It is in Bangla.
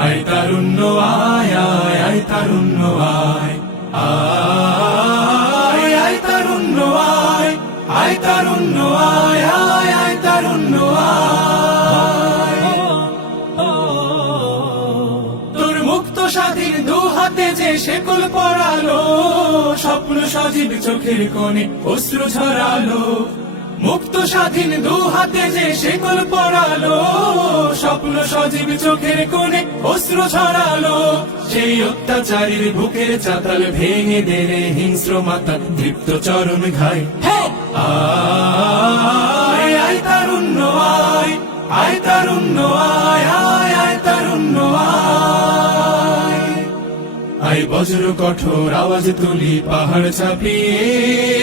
আয় তারুণ্য আয় আয় তারুণ্য আয়। আয় তারুণ্য আয় আয় তারুণ্য আয় আয় তারুণ্য তোর মুক্ত স্বাধীন দু হাতে যে শেকল পড়ালো স্বপ্ন সজীব চোখের কোণে অশ্রু ঝরালো। মুক্ত স্বাধীন দু হাতে যে শেকল পড়ালো স্বপ্ন সজীব চোখের কোণে অশ্রু ছড়ালো, সেই অত্যাচারীর বুকের চাতাল ভেঙে দেরে হিংস্র মাতা তৃপ্ত চরণ ঘাই। আয় আয় তারুণ্য, আয় আয় তারুণ্য, আয় আয় আয় তারুণ্য, আয়। আয় বজ্র কঠোর আওয়াজ তুলি পাহাড় চাপিয়ে।